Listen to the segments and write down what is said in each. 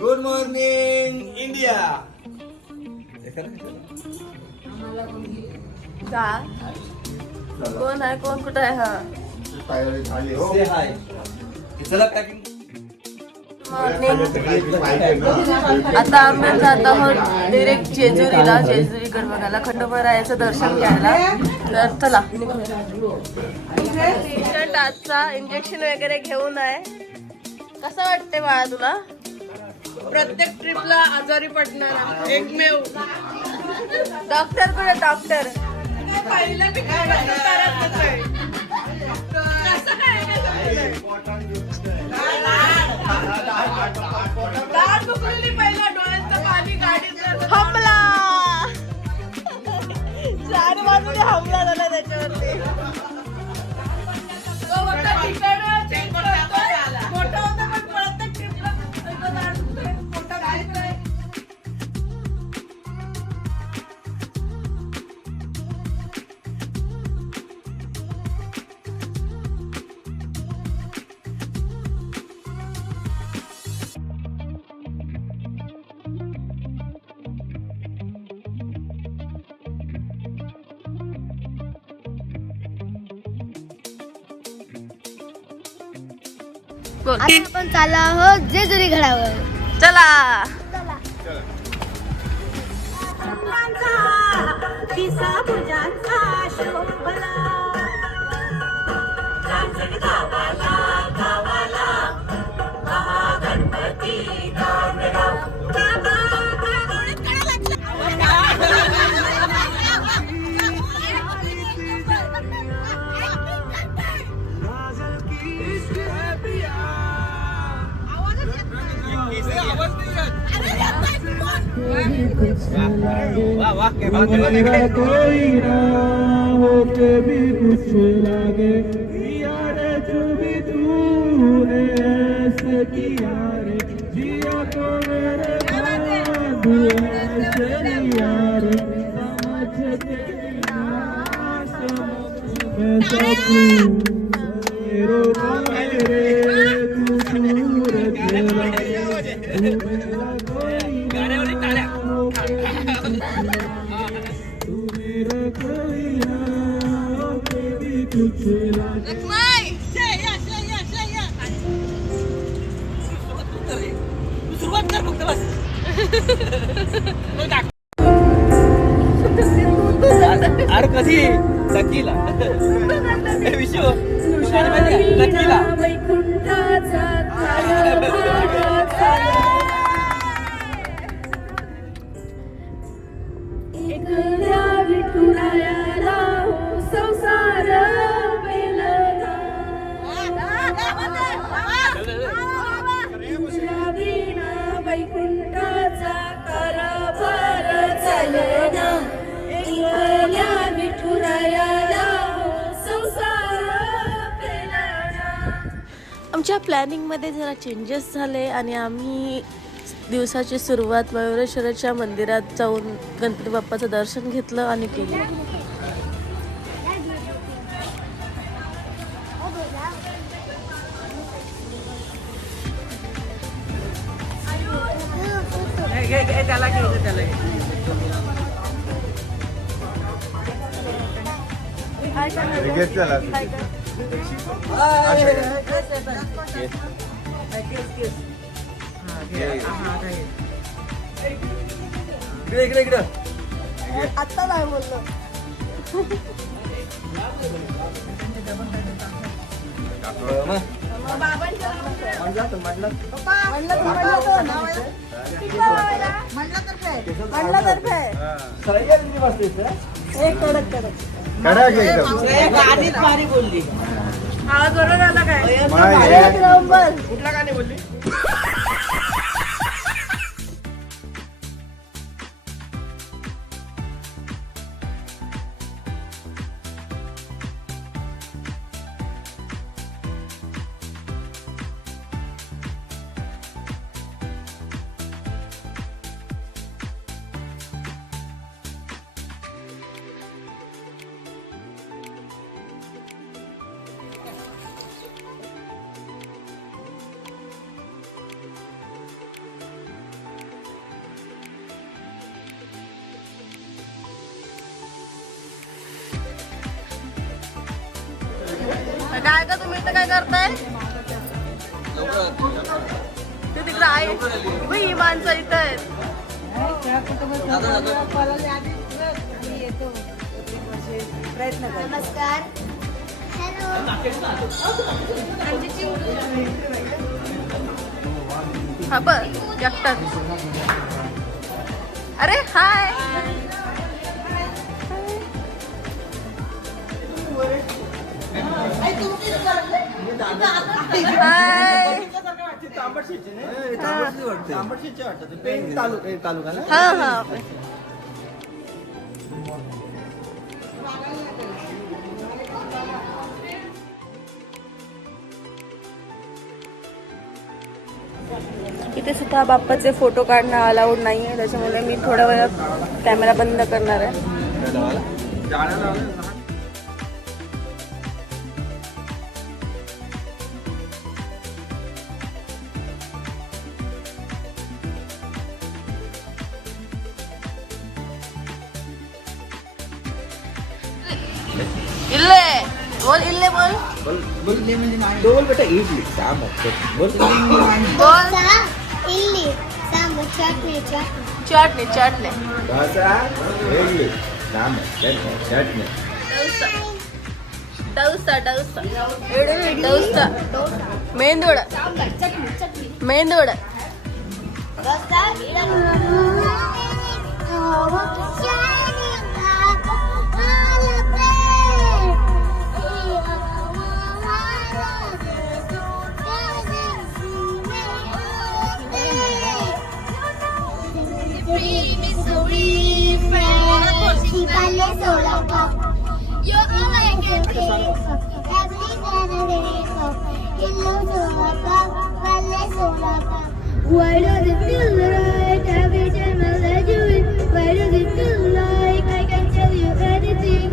Good morning India. का कोण आहे कोण कुठं आहे? हा से हाय. चला पॅकिंग. मॉर्निंग. आता आम्ही जात आहोत डिरेक्ट जेजुरीला. जेजुरी गड बघायला, खंडोबारायाचं दर्शन घ्यायला. तर चला. पेशंट आजचा इंजेक्शन वगैरे घेऊन आहे. कसं वाटते बाळा तुला? प्रत्येक ट्रिपला आजारी पडणार एकमेव डॉक्टर कुठे? डॉक्टर पहिलं मी करतच आहे. कसं काय दाढ दुखलेली पहिला, डोळ्याचं पाणी गाडीचं हमला. 4 बाजूने हमला झाला त्याच्यावरती. तो होता ठिकाणं चेंज करतो. मोठा होता पण प्रत्येक ट्रिपला दाढ दुखते, मोठा दुखतोय. बोल. आता आपण चाललो आहोत जेजुरी गडावर. चला. वाह वाह क्या बात है. कोई ना हो के भी कुछ लागे यार, जो भी तू ऐसे किया रे जिया को मेरे बांध ऐसे लिया रे, समझ के ना समझ मैं सब मेरो रे तू सूरज लागे तू मेरा कोई ना हो के तू मेरा कोई ना हो के भी कुछ लागे. सुरुवात कर फक्त बस. अरे कधी नक्कीला विषय नक्कीला. आमच्या प्लॅनिंगमध्ये जरा चेंजेस झाले आणि आम्ही दिवसाची सुरुवात मयुरेश्वराच्या मंदिरात जाऊन गणपती बाप्पाचं दर्शन घेतलं आणि केलं. त्याला घ्यायचं त्याला. इकडे इकडे. आत्ता नाही बोललो. एक कडक कडक. गाणीच भारी बोलली. आवाज बरोबर आला काय? कुठला गाणे बोलली? काय का तुम्ही इथं काय करताय? ते तिकडे आहे बाई, ही माणसं इथं आहेत. नमस्कार. हॅलो. हा बघ एकटाच. अरे हाय. हा हा इथे सुद्धा बाप्पाचे फोटो काढणं अलाउड नाही आहे, त्याच्यामुळे मी थोड्या वेळात कॅमेरा बंद करणार आहे. इल्ले बोल, इल्ले बोल बोल बेटा इडली सांबार बोल बोल. इल्ली सांबार चटणी चटणी चटणी dosa idli sambar chutney dosa dosa dosa मेंदूड मेंदूड Why does it feel right every time I let you in? Why does it feel like I can tell you anything?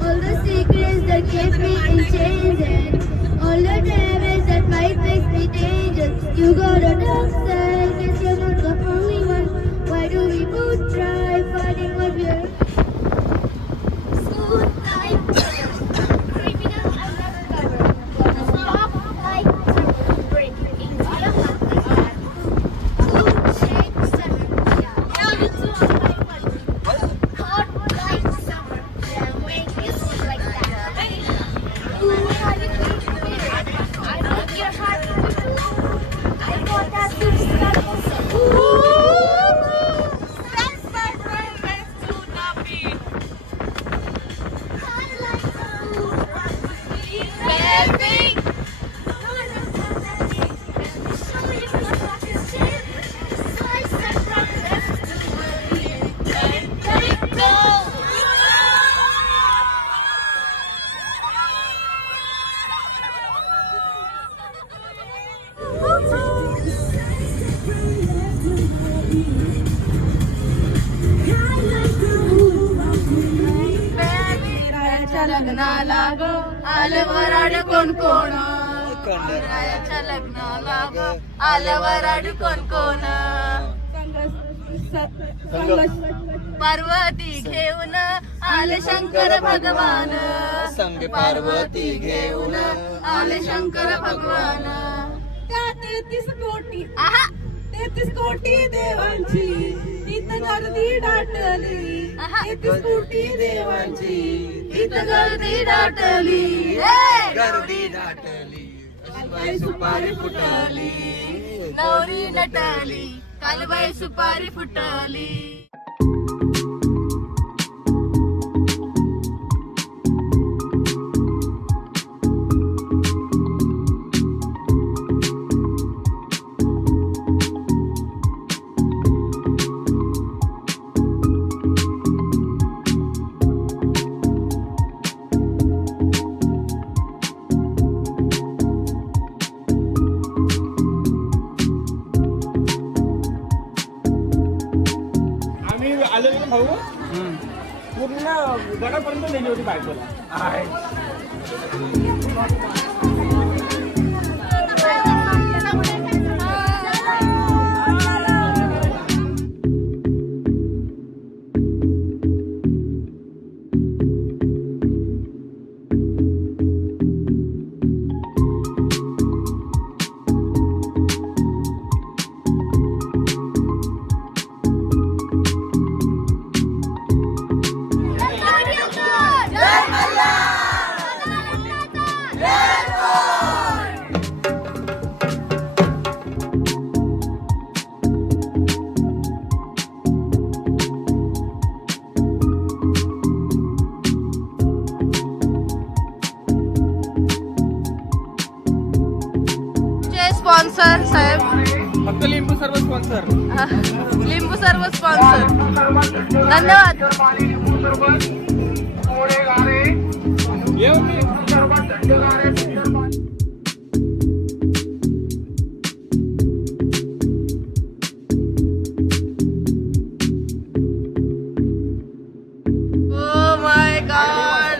All the secrets that keep me in chains and all the damage that might make me dangerous. You got a dark side, guess you're not the only one. Why do we both try fighting what we're? Criminal undercover. Stop like breaking into your heart. लग्नाला ग आलं वराड कोण कोण, रायाच्या लग्नाला ग आलं वराड कोण कोण, पार्वती घेऊन आले शंकर भगवान, संग पार्वती घेऊन आले शंकर भगवान. त्या 33 कोटी आहा 33 कोटी देवांची तिथं गर्दी दाटली, 33 कोटी देवांची इथं गर्दी दाटली, गर्दी दाटली बाई सुपारी फुटली, नवरी नटली, कालबाई सुपारी फुटली. भाऊ पूर्ण गडापर्यंत नेली होती बायकोला. स्पॉन्सर साहेब. फक्त लिंबू सर्व स्पॉन्सर. लिंबू सर्व स्पॉन्सर. धन्यवाद. येऊ मी. Oh my God.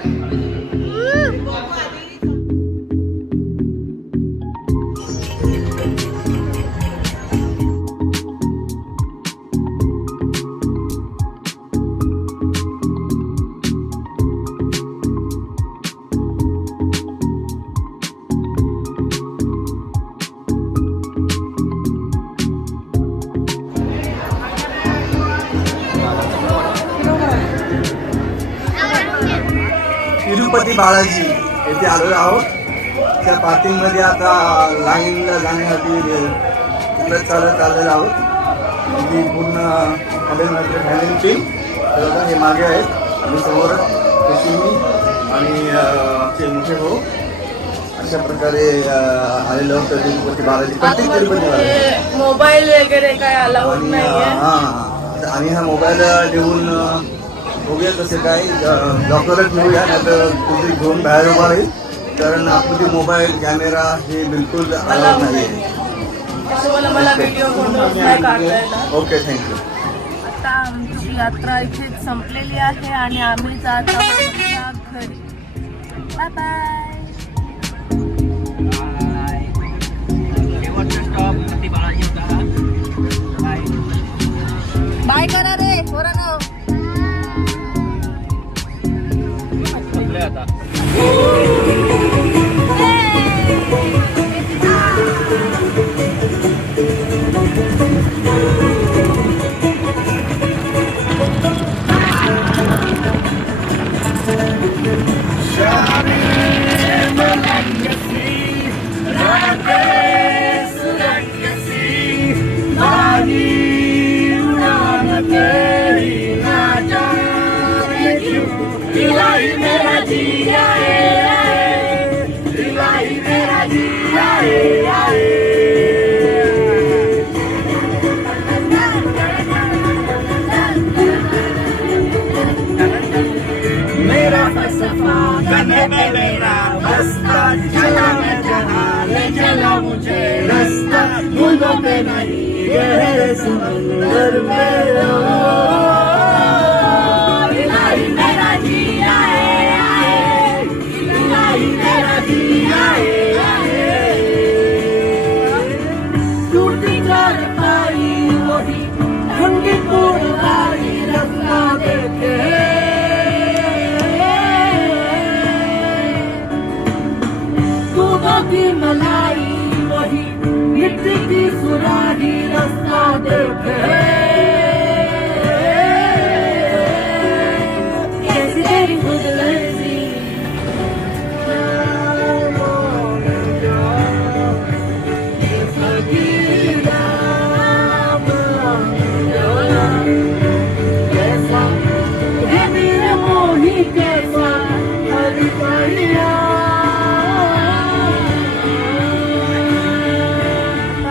Tirupati Balaji येथे आलेलो आहोत. त्या पार्किंग मध्ये आता लाईनला जाण्यासाठी तिकडे चालत आलेलो आहोत. ही पूर्ण फॅमिली टीम हे मागे आहेत आणि समोर मी आणि आमचे मोठे भाऊ अशा प्रकारे आलेलो आहोत तिरुपती बालाजी. प्रत्येक तिरुपती बालाजी मोबाईल वगैरे काय अलाउड आणि नाहीये. आम्ही हा मोबाईल देऊन बघूया कसं काय लॉकरच घेऊया नाही तर कुठे घेऊन बाहेर उभा राहील कारण आपली मोबाईल कॅमेरा हे बिलकुल अलाउड नाही आहे. मला व्हिडिओ फोटो नाही काढता येणार. Okay thank you. आता आमची यात्रा इथेच संपलेली आहे आणि आम्ही जात आहोत आमच्या घरी. Bye bye. बाय करा रे पोरांनो. आता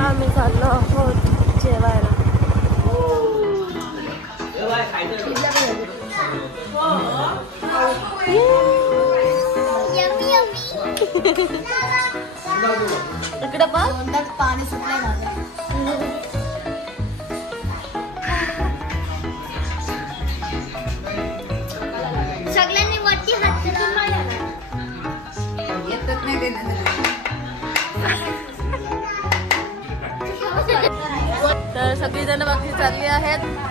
आम्ही चाललो आहोत जेवायला. इकडे बघ पाणी सुटलंय माझं. सगळ्यांनी वरती हात करा. येतच नाही तर सगळी जण बाकी चालली आहेत.